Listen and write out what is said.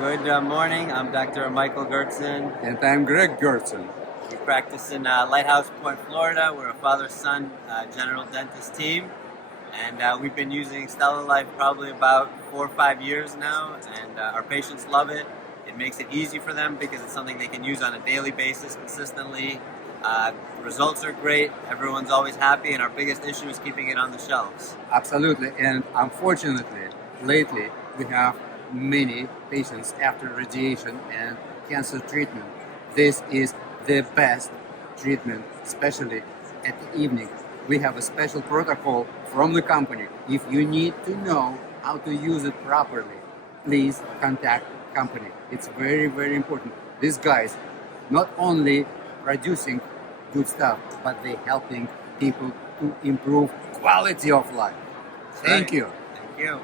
Good morning. I'm Dr. Michael Gertsen. And I'm Greg Gersten. We practice in Lighthouse Point, Florida. We're a father-son general dentist team. And we've been using StellaLife probably about 4 or 5 years now. And our patients love it. It makes it easy for them because it's something they can use on a daily basis consistently. The results are great. Everyone's always happy. And our biggest issue is keeping it on the shelves. Absolutely. And unfortunately, lately, we have many patients after radiation and cancer treatment. This is the best treatment, especially at the evening. We have a special protocol from the company. If you need to know how to use it properly, please contact company. It's very, very important. These guys not only producing good stuff, but they helping people to improve quality of life. Thank you. Thank you.